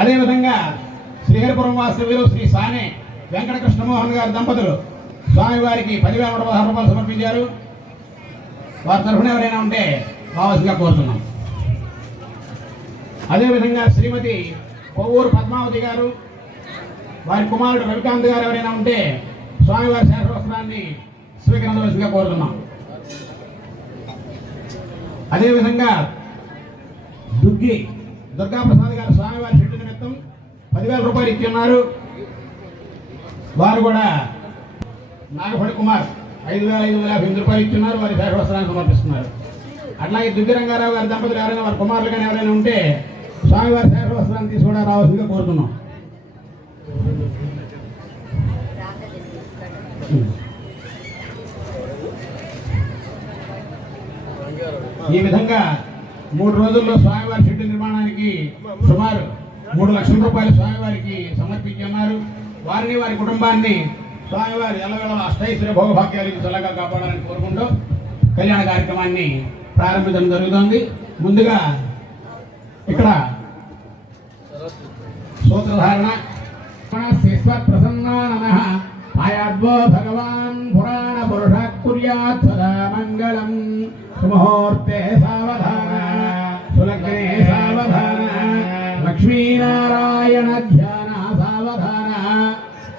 అదేవిధంగా శ్రీహరిపురం వాస్తవ్యులు శ్రీ సానే వెంకట కృష్ణమోహన్ గారి దంపతులు స్వామివారికి 10,116 రూపాయలు సమర్పించారు. వారి తరఫున ఎవరైనా ఉంటే కావాల్సిందిగా కోరుతున్నాం. అదేవిధంగా శ్రీమతి కొవ్వూరు పద్మావతి గారు, వారి కుమారుడు రవికాంత్ గారు ఎవరైనా ఉంటే స్వామివారి శాస్త్రోత్సవాన్ని స్వీకరించవలసిందిగా కోరుతున్నాం. అదేవిధంగా దుగ్గి దుర్గాప్రసాద్ గారు స్వామివారి షెడ్డు నిమిత్తం 10,000 రూపాయలు ఇచ్చి ఉన్నారు. వారు కూడా నాగపడి కుమార్ 5,558 రూపాయలు ఇచ్చున్నారు. వారి శాస్త్రోత్సవాన్ని సమర్పిస్తున్నారు. అట్లాగే దుగ్గి రంగారావు గారి దంపతులు ఎవరైనా వారి కుమారులు కానీ ఎవరైనా ఉంటే స్వామివారి శాస్త్రోత్సవాన్ని తీసుకుని రావాల్సిందిగా కోరుతున్నాం. ఈ విధంగా 3 రోజుల్లో స్వామివారి షెడ్డు నిర్మాణానికి సుమారు 3 లక్షల రూపాయలు స్వామివారికి సమర్పించి ఉన్నారు. వారిని వారి కుటుంబాన్ని స్వామివారి ఎల్లవేళ అష్టైశ్వర్య భోగభాగ్యాలకు చల్లగా కాపాడాలని కోరుకుంటూ కళ్యాణ కార్యక్రమాన్ని ప్రారంభించడం జరుగుతోంది. ముందుగా ఇక్కడ సూత్రధారణ ప్రసన్నా నమః ఆయాద్వో భగవాన్ పురాణ పురుష కుర్యాత్ సదా మంగళం సుముహూర్తే సావధాన సులగ్నే సావధాన లక్ష్మీనారాయణ ధ్యాన సావధాన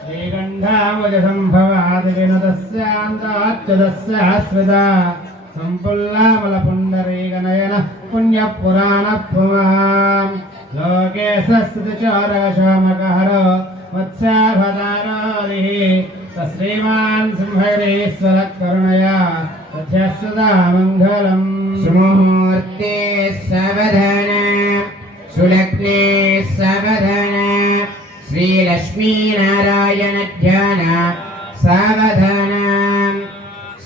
శ్రీగంధావజ సంభవాది వినదస్యాంతాచ్యుతస్య స్మిత సంపుల్లామల పుండరీగనయన పుణ్య పురాణ పుమాం లోకే సస్తిచారశామకహర మత్స్యాభదానాది శ్రీమాన్ సింహేశ్వర కరుణయా సత్యస్వదా మంగళం సుముహూర్తే సావధాన సులగ్నే సావధాన శ్రీలక్ష్మీనారాయణ ధ్యాన సావధాన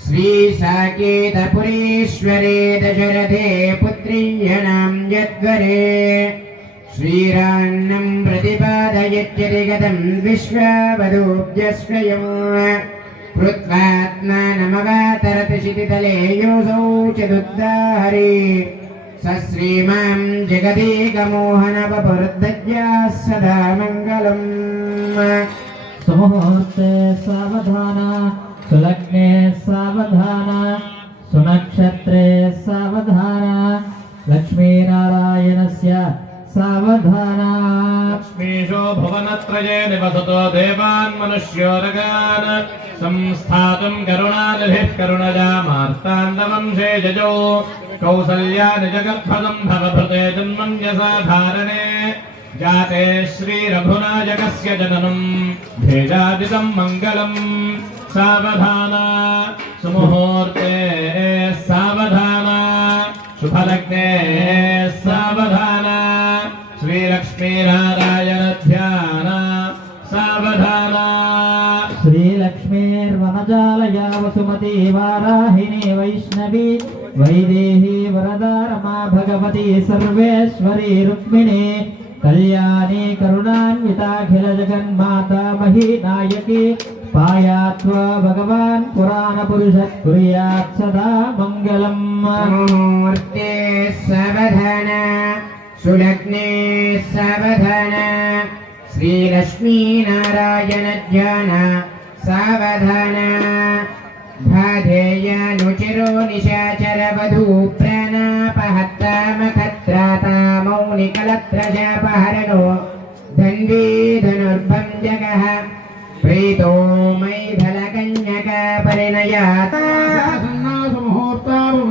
శ్రీ సాకేతపురీశ్వరే దశరథే పుత్రీయణాం యద్వరే శ్రీరాన్నం ప్రతిపాదయత్యధిగతం విశ్వవధూభ్యశ్వయం కృత్వాత్మానమవాతరతి శితితలే యోసౌ చదుద్దాహరి సశ్రీమాం జగదీకమోహన వపుర్దజ్జా సదా మంగళం సుముహూర్తే సావధాన సులగ్నే సావధాన సునక్షత్రే సావధాన లక్ష్మీనారాయణస్య సావధాన లక్ష్మీశో భువనత్రయే నివసతో దేవాన్ మనుష్యోరగాన్ సంస్థాతుం కరుణానిధిః కరుణజా మార్తాండవంశే జజో కౌసల్యా నిజగర్భదంభవభృతే జన్మన్యసాధారణే జాతే శ్రీరఘునాయకస్య జననం భేదాదితం మంగళం సావధాన సుముహూర్తే సావధాన శుభలగ్నే సావధాన శ్రీలక్ష్మీనారాయణ ధ్యాన సావధాన శ్రీలక్ష్మీర్వనజాలయా వసుమతి వారాహిణి వైష్ణవి వైదేహి వరదారమా భగవతి సర్వేశ్వరి రుక్మిణి కళ్యాణి కరుణాన్వితాఖిల జగన్మాతా మహీనాయకి పాయాత్వ భగవాన్ పురాణ పురుష కుర్యాత్ సదా మంగళం ముహూర్తే సావధాన సులగ్నే సావధాన శ్రీలక్ష్మీనారాయణ ధ్యాన సావధాన భాధేయానుచిరో నిశాచర వధూ ప్రాణాపహత్తామఖత్రాతా మౌనికలత్రజాపహరణో ధన్వీ ధనుర్భంజకః ప్రీతో మైథలకన్యక పరిణయాత ముహూర్తాలు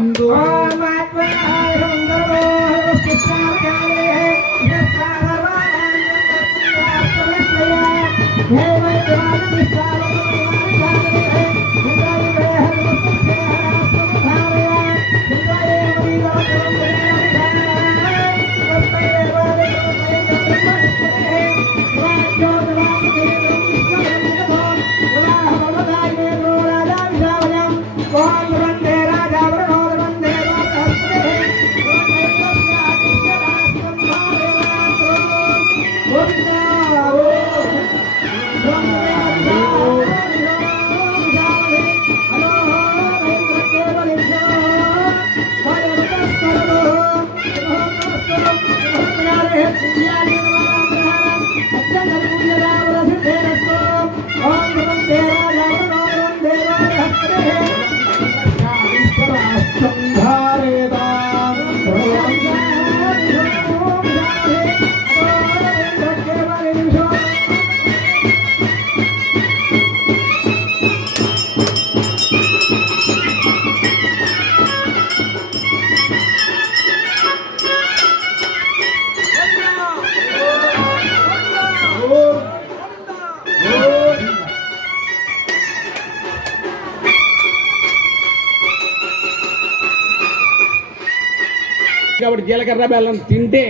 జీలకర్ర బెల్లం తింటే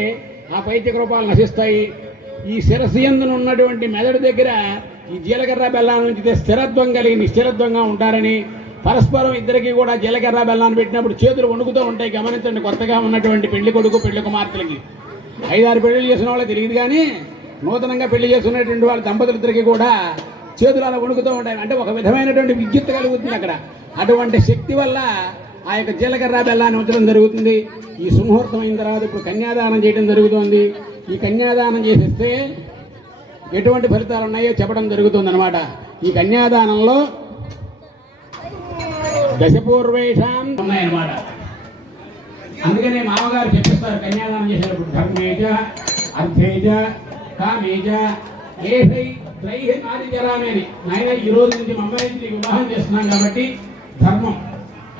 ఆ పైత్య రూపాలు నశిస్తాయి. ఈ శిరస్సు యందున ఉన్నటువంటి మెదడు దగ్గర ఈ జీలకర్ర బెల్లం నుంచి స్థిరత్వం కలిగి నిశ్చలత్వంగా ఉంటారని, పరస్పరం ఇద్దరికి కూడా జీలకర్ర బెల్లాన్ని పెట్టినప్పుడు చేతులు వణుకుతూ ఉంటాయి. గమనించండి, కొత్తగా ఉన్నటువంటి పెళ్లి కొడుకు పెళ్లి కుమార్తెలకి 5-6 పెళ్లిళ్ళు చేసిన వాళ్ళకి తెలియదు, కానీ నూతనంగా పెళ్లి చేసుకున్నటువంటి వాళ్ళ దంపతులిద్దరికి కూడా చేతులు అలా వణుకుతూ ఉంటాయి. అంటే ఒక విధమైనటువంటి విద్యుత్ కలుగుతుంది అక్కడ. అటువంటి శక్తి వల్ల ఆ యొక్క జీలకర్ర బెల్లాన్ని ఉంచడం జరుగుతుంది. ఈ సుముహూర్తం అయిన తర్వాత ఇప్పుడు కన్యాదానం చేయడం జరుగుతుంది. ఈ కన్యాదానం చేసేస్తే ఎటువంటి ఫలితాలు ఉన్నాయో చెప్పడం జరుగుతుంది అనమాట. ఈ కన్యాదానంలో దశపూర్వేషాం ఉన్నాయన్నమాట. అందుకనే మామగారు చెప్పిస్తారు కన్యాదానం చేసేటప్పుడు ధర్మేజ అర్థేజ కామేజ ఏహై త్రైహ నాదిజరామే అని. నాయన ఈ రోజు నుంచి మా అమ్మాయి నుంచి వివాహం చేస్తున్నాం కాబట్టి ధర్మం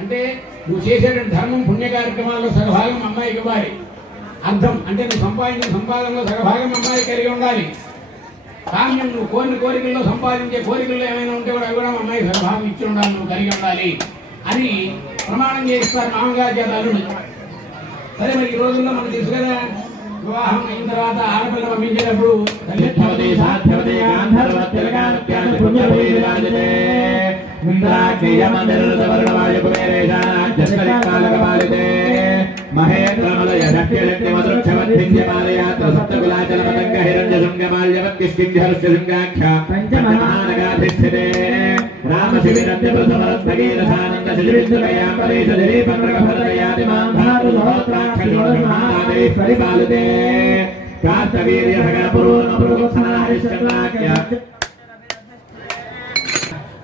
అంటే నువ్వు చేసేటువంటి ధర్మం పుణ్య కార్యక్రమాల్లో సగభాగం అమ్మాయికి ఇవ్వాలి. అర్థం అంటే నువ్వు సంపాదించిన సంపాదనలో సగభాగం అమ్మాయి కలిగి ఉండాలి. కామ్యం నువ్వు కోరిన కోరికల్లో సంపాదించే కోరికల్లో ఏమైనా ఉంటే కూడా అవి కూడా అమ్మాయి సగభాగం ఇచ్చి ఉండాలి, నువ్వు కలిగి ఉండాలి అని ప్రమాణం చేస్తారు మామగారి చేత అల్లుడు. సరే, మరి ఈ రోజుల్లో మనకు తెలుసు కదా, వివాహం అయిన తర్వాత ఆడపిల్ల పంపించేటప్పుడు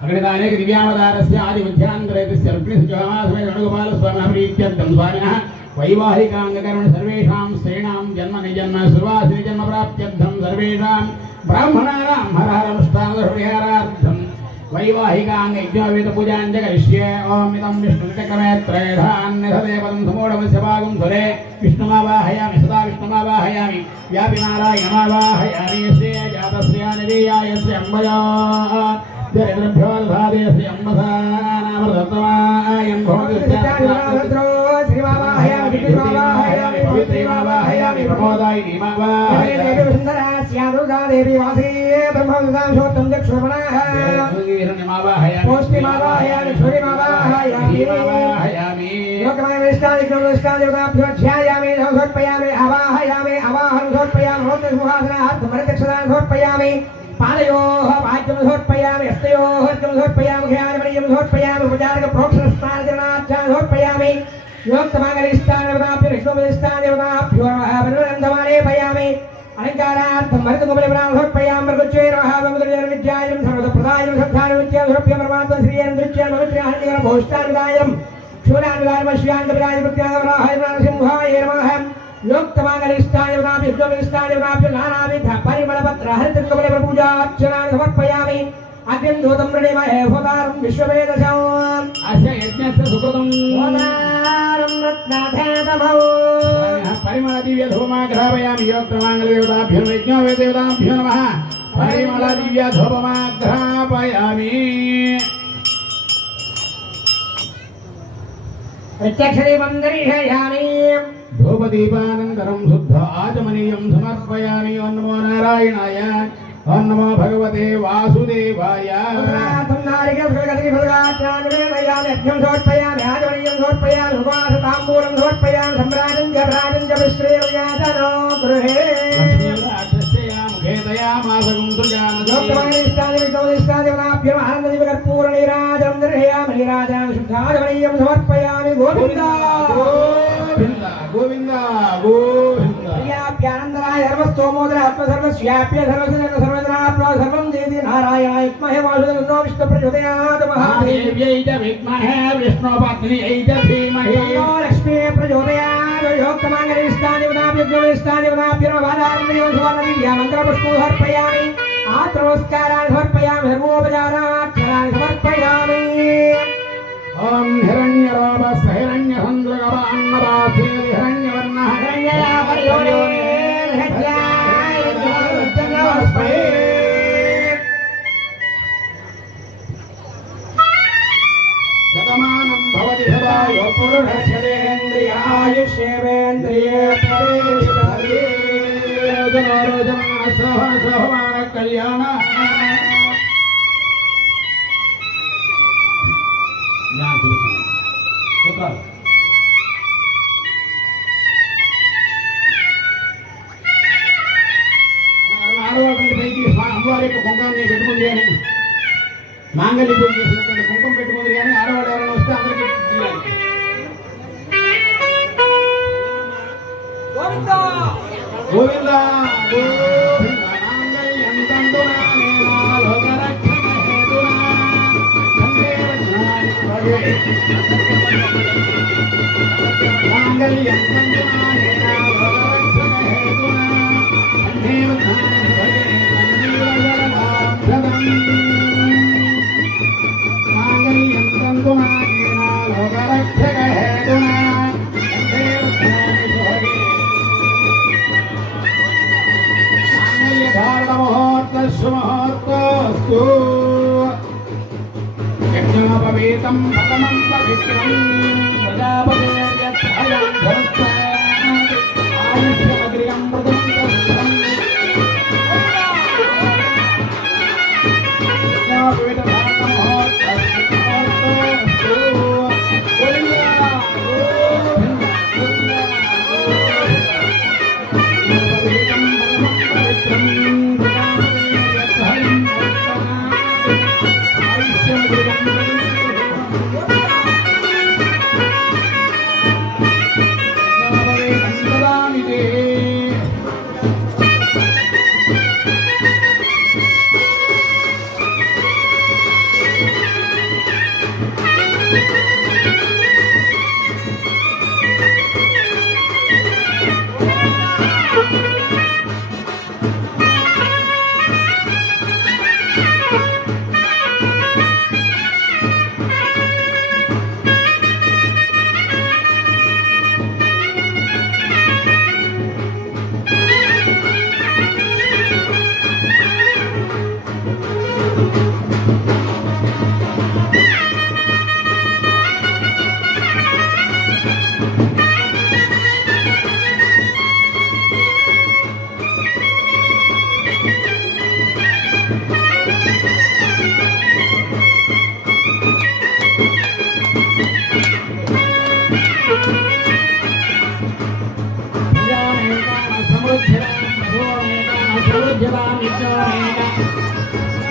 అక్కడ అనేక దివ్యావతారస్య ఆది మధ్యాంతరేతస్య రుక్మిణీత్యర్థం స్వామిన వైవాహికాంగకరణ సర్వేషాం స్త్రీణాం జన్మ నిజన్మ సువాసిని జన్మ ప్రాప్త్యర్థం సర్వేషాం బ్రాహ్మణానాం హరహరముష్టాంగర్విహారార్థం వైవాహికాంగ యజ్ఞోవేద పూజాంచ కరిష్యే. ఓం ఇదం విష్ణుచక్రమే త్రైధాన్యదేవం సమూఢమస్య భాగం స్వరే విష్ణుమావాహయామి సదా విష్ణుమావాహయామి వ్యాపి నారాయణమావాహయామి శ్రేయ జాతశ్రేయానిదేయాయస్య అంబయా దరిద్రభ్యో దధాదేస్య అంబసానామృతమాయం భవతిర్యాత్రో శ్రీమావాహయామి విష్ణుమావాహయామి పవిత్రీమావాహయామి ప్రమోదాయిని మావాహయామి సుందరాస్యాదుర్గాదేవి వాసీ బ్రహ్మవిదాంశోత్తం దక్షుమణః పోష్టిమావాహయామి క్షురిమావాహయామి లోకమాయమిష్టాని క్రమనిష్టాదేవతాభ్యో ధ్యాయామి సమర్పయామి అవాహయామి అవాహనం సమర్పయామి హోత్రసింహాసనార్థమరిదక్షదాన్ని సమర్పయామి పాలయోః వాద్యం సమర్పయామి హస్తయోః అర్ఘ్యం సమర్పయామి ఘ్రాణమణీయం సమర్పయామి ఉపచారక ప్రోక్షణస్నానచరణార్చన సమర్పయామి యోక్తమాగరిష్టాదేవతాభ్యో విష్ణుపదిష్టాదేవతాభ్యో వరుణందమాలేపయామి అలంకారార్థం మరిదముబలిప్రాణం సమర్పయామి మృగచ్వేరమహావముద్రజనవిద్యాయం సర్వదప్రదాయం సద్ధానవిద్యాం సమర్ప్య పరమాత్మ శ్రీయనృత్యం పవిత్రాహంకర భౌష్టానుదాయం క్షూరానుదాయమశ్యాంతప్రాయవరాహాయ నరసింహాయ నమః యోక్తమాగరిష్టాదేవతాభ్యో నానావిధ పరిమళపత్ర హరితృకబలిపూజార్చనాన్ని సమర్పయామి అగ్నిం దూతం ప్రణిమహే హోతారం విశ్వవేదశం అస్య యజ్ఞస్య సుకృతం హోతారం రత్నాధేతమౌ పరిమళ దివ్య ధూమాగ్రాపయామి యోక్తమాంగళదేవతాభ్యో యజ్ఞోవేదేవతాభ్యో నమః పరిమళ దివ్య ధూపమాగ్రాపయామి ప్రత్యక్షదీపం దర్శయామి ధూపదీపానంతరం శుద్ధ ఆచమనీయం సమర్పయామి. ఓం నమో నారాయణాయ, ఓం నమో భగవతే వాసుదేవాయ. సమర్పయామి ఆచమనీయం సమర్పయామి ఉపవాస తాంబూలం సమర్పయామి సమ్రాజం చ రాజం చ విశ్రేయాతనో గృహే సమర్పయామి. గోవింద గోవింద గోవింద ప్రియాప్యానందరాయ సర్వస్తోమోదర ఆత్మసర్వస్యాప్య సర్వసర్వసర్వజనాప్లో సర్వం దేవి నారాయణాయ విద్మహే వాసుదేవో విష్ణు ప్రచోదయాత్ మహాదేవ్యై చ విద్మహే విష్ణుపత్న్యై చ ధీమహి లక్ష్మీ ప్రచోదయాత్. యోక్తమాంగళిష్టాదేవతాభ్యో సమర్పయామి ఆత్మనమస్కారాన్ని సమర్పయామి సర్వోపచారాక్షరాన్ని సమర్పయామి. ఓం హిరణ్యరోపస్ హిరణ్యసంద్రగవాన్నరాధే హిరణ్యవర్ణః శతమానం భవతి సదా యో పురుషస్య దేహేంద్రియాయుష్యేవేంద్రియే రోజమాన శోభన శోభమాన కళ్యాణ ఆడవాళ్ళ పైకి అమ్మవారి యొక్క కుంకాన్ని పెట్టుకుంది కానీ మాంగళ్య పూజ చేసినటువంటి కుంకుమ పెట్టుకుంది కానీ ఆడవాళ్ళు ఎవరైనా వస్తే అందరికీ ఇవ్వాలి. గోవింద మాంగళ్యం తంతునా నేనా లోకరక్షణ హేతునా మాంగళ్యం తంతునా నేనా లోకరక్షణ హేతునా మాంగళ్యం తంతునా నేనా లోకరక్షణ హేతునా ముహూర్తస్సు యజ్ఞోపవీతం పరమం పవిత్రం ప్రజాపతేర్యత్సహయం ధనస్సాత్ ఆయుష్యమగ్రియం మృదుం యజ్ఞోపవీత ధారణ ముహూర్తస్సు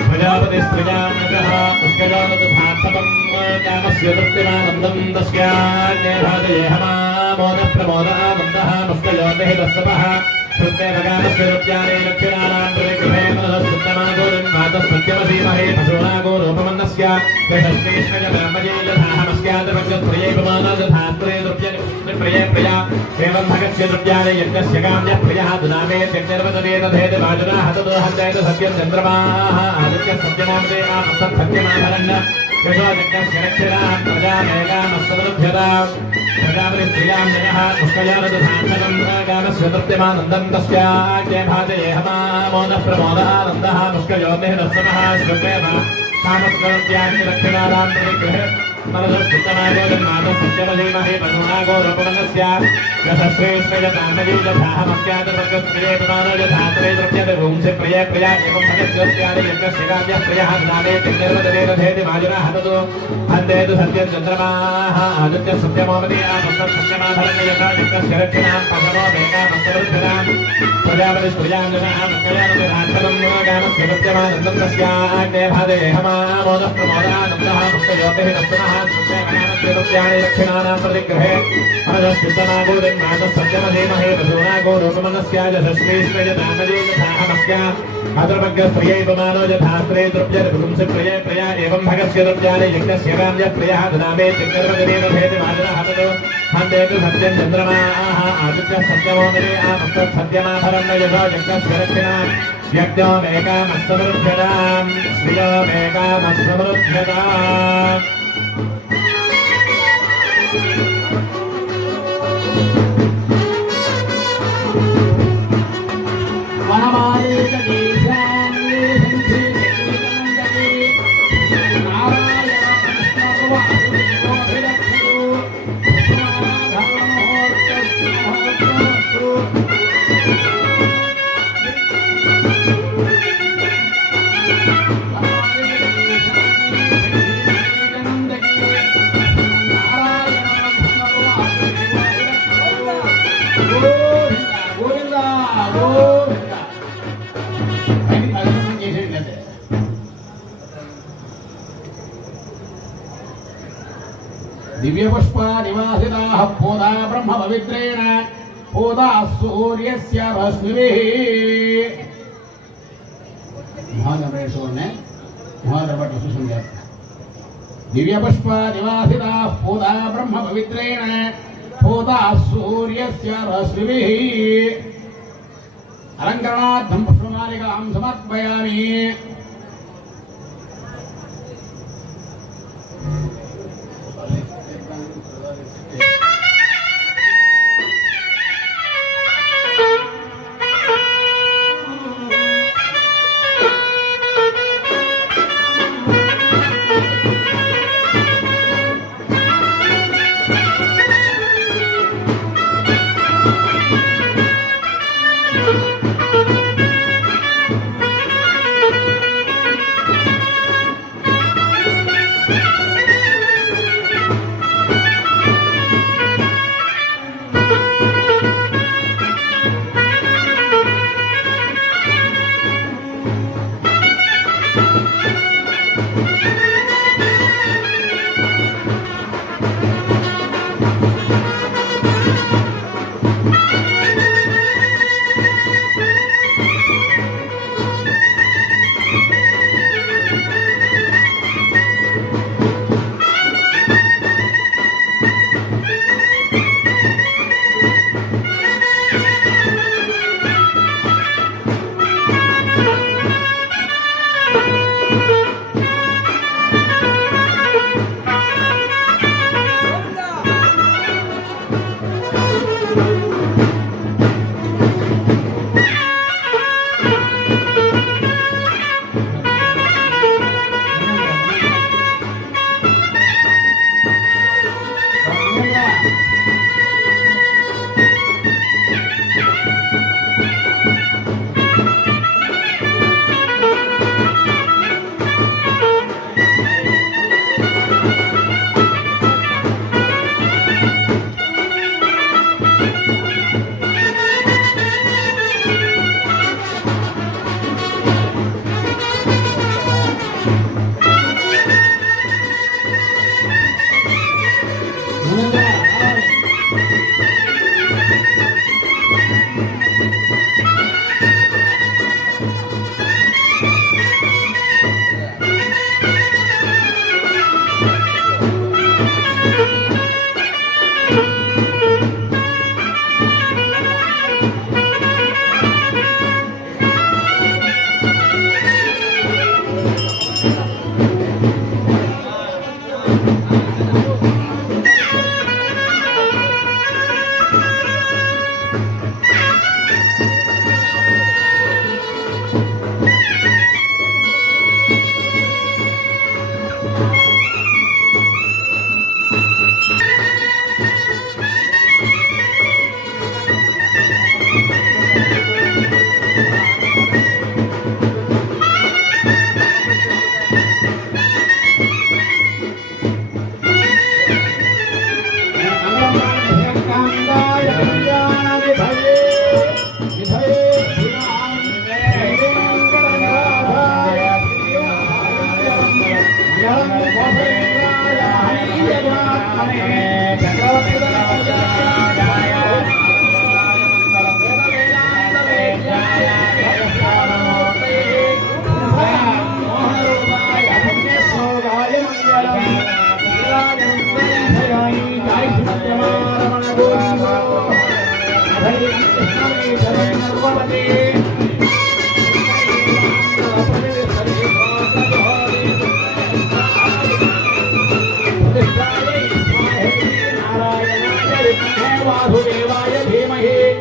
प्रजापतिस्त्रिजानकः पुष्कजानदधात्सवं कामस्य तृप्तिमानन्दं तस्याज्ञेभाजयेहमामोदः प्रमोदानन्दः पुष्कजोतिः तत्सपः श्रुत्येवकामस्य नृत्यानि दक्षिणानां प्रतिगृहे मनसस्तमागोरिं मातः सत्यमधीमहे पशूनागोरूपमन्नस्य यशस्वीष्वजब्रह्मजे यथाहमस्यादभग्यस्त्रियैपमानदधास्त्रे द्रव्यप्रिये प्रिया एवं भगस्य द्रव्यानि यज्ञस्य काम्यः प्रियः दुनामे त्यक्तिर्वदने तथेति वाजुना हततो हन्तैत सत्यं चन्द्रमाः आदित्य सत्यनामदे आमस्तत् सत्यमाभरन्न यशो यज्ञस्य रक्षिणाः प्रजामेकामस्तमरुध्यताम् प्रजापति स्त्रियां जनः पुष्कजानदधान्तकं कामस्य तृप्तिमानन्दं तस्याज्ञेभाजयेहमामोदः प्रमोदानन्दः पुष्कज्योतिः दर्शनः श्रुतेव कामस्करत्यानि दक्षिणानां प्रतिगृहे मनसस्थितमागोजन्मातः सत्यमधीमहे पशूनागोरूपमन्नस्य यशस्वेष्वजतामजीजधाहमस्यादवर्गस्त्रिये पुमानो यथात्रे द्रव्यते पुंसि प्रिये प्रिया एवं भगस्योत्यानि यज्ञस्य काव्यः प्रियः नामे तिन्निर्वदनेन धेति माजुना हततो हन्तेतु सत्यं चन्द्रमाः आदित्य सत्यमोमदे आमस्तत् सत्यमाभरण्य यथा यज्ञस्य रक्षणां पशवो मेकामस्तवृद्धनां प्रजापति स्त्रियाञ्जनः मुक्तयानदधात्तनं गानस्य सत्यमानन्दं तस्याज्ञेभाजयेहमामोदः प्रमोदानन्दः मुक्तयोतिः दर्शनः श्रुत्यकामस्य दक्षिणानां प्रतिगृहे मनसस्थितमागोजन्मातः सत्यमधीमहे पशूनागोरूपमन्नस्य यशस्वीष्वजतामजीजधाहमस्य अद्रवर्गस्त्रियैपमानो यथास्त्रे द्रव्यते पुंसि प्रिये प्रिया एवं भगस्य द्रव्यानि यज्ञस्य काम्यः प्रियः दुनामे तिङ्गर्वदनेन भेति वाजनः हततो हन्तेतु सत्यं चन्द्रमाः आदित्यः सत्यमोदने आमस्तत् सत्यमाभरन्न यशो यज्ञस्य रक्षिणाम् यज्ञोमेकामस्तमरुध्यताम् श्रियोमेकामस्तमरुध्यताम् दिव्यपुष्पानिवासिताः पूता ब्रह्म पवित्रेण पूता सूर्यस्य रश्मिभिः दिव्यपुष्पानिवासिताः पूता ब्रह्म पवित्रेण पूता सूर्यस्य रश्मिभिः अलङ्करणार्थं पुष्पमालिकां समर्पयामि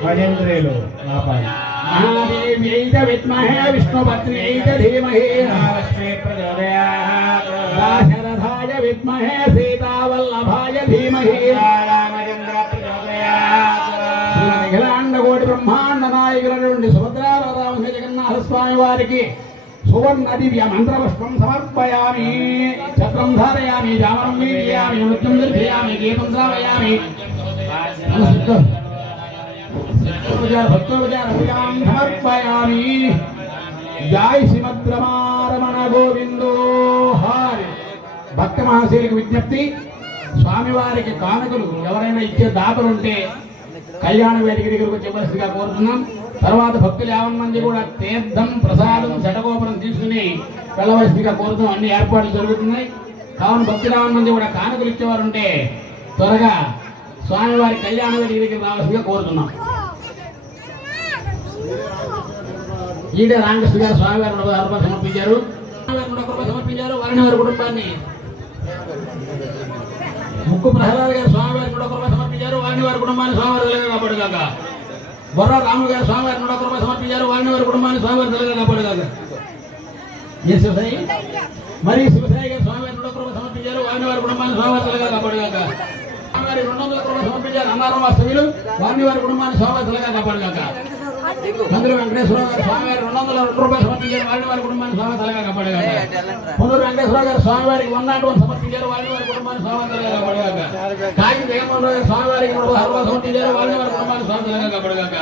భజంత్రేలు महादेव्यै च विद्महे विष्णुपत्न्यै च धीमहि లక్ష్మీ ప్రచోదయాత్ दाशरथाय विद्महे सीतावल्लभाय धीमहि రామచంద్ర ప్రచోదయాత్ అఖిలాండకోటి బ్రహ్మాండ నాయకులైనటువంటి సుభద్రారామ జగన్నాథ స్వామి వారికి సువర్ణ దివ్య మంత్రపుష్పం సమర్పయామి ఛత్రం ధారయామి జామరం వీర్యామి నృత్యం దర్శయామి గీతం శ్రావయామి భక్తోపచారం సమర్పయామి జై శ్రీమద్రమారమణ గోవిందో హారి భక్త మహాశైలికి విజ్ఞప్తి స్వామివారికి కానుకలు ఎవరైనా ఇచ్చే దాతలు ఉంటే కళ్యాణ వేదిక దగ్గరకు వచ్చేవలసిందిగా కోరుతున్నాం. తర్వాత భక్తులు 50 మంది కూడా తీర్థం ప్రసాదం శటగోపురం తీసుకుని వెళ్ళవలసిందిగా కోరుతున్నాం. అన్ని ఏర్పాట్లు జరుగుతున్నాయి. కావున భక్తులు 50 మంది కూడా కానుకలు ఇచ్చేవారు ఉంటే త్వరగా స్వామివారి కళ్యాణ వేదిక దగ్గర రావాల్సిందిగా కోరుతున్నాం. ఈడే రామకృష్ణ గారు స్వామివారి 100 రూపాయలు సమర్పించారు. వారిని వారి కుటుంబాన్ని ముక్కు ప్రహ్లాద్ గారు స్వామివారి 100 రూపాయలు సమర్పించారు. వారిని వారి కుటుంబాన్ని స్వామివారి తలగా కాపాడుగాక. బొర్ర రాములు గారు స్వామివారి 100 రూపాయలు సమర్పించారు. వారిని వారి కుటుంబాన్ని స్వామివారి తలగా కాపాడుగాక. ఏ శివసాయి మరి శివసాయి గారు స్వామివారి 100 రూపాయలు సమర్పించారు. వారిని వారి కుటుంబాన్ని స్వామివారి తలగా కాపాడుగాక. స్వామివారి 200 రూపాయలు సమర్పించారు. అన్నారం వాస్తవ్యులు వారిని వారి కుటుంబాన్ని స్వామివారి తలగా కాపాడుగాక. మంత్రి వెంకటేశ్వర గారు స్వామివారి 202 రూపాయలు సమర్పించారు. వారిని వారి కుటుంబాన్ని స్వామివారి తలగా కాపాడుగాక. పొన్నూరు వెంకటేశ్వర గారు స్వామివారికి 101 సమర్పించారు. వారిని వారి కుటుంబాన్ని స్వామివారి తలగా కాపాడుగాక. కాకి జగన్మోహన్ రావు గారు స్వామివారికి 106 రూపాయలు సమర్పించారు. వారిని వారి కుటుంబాన్ని స్వామి తలగా కాపాడుగాక.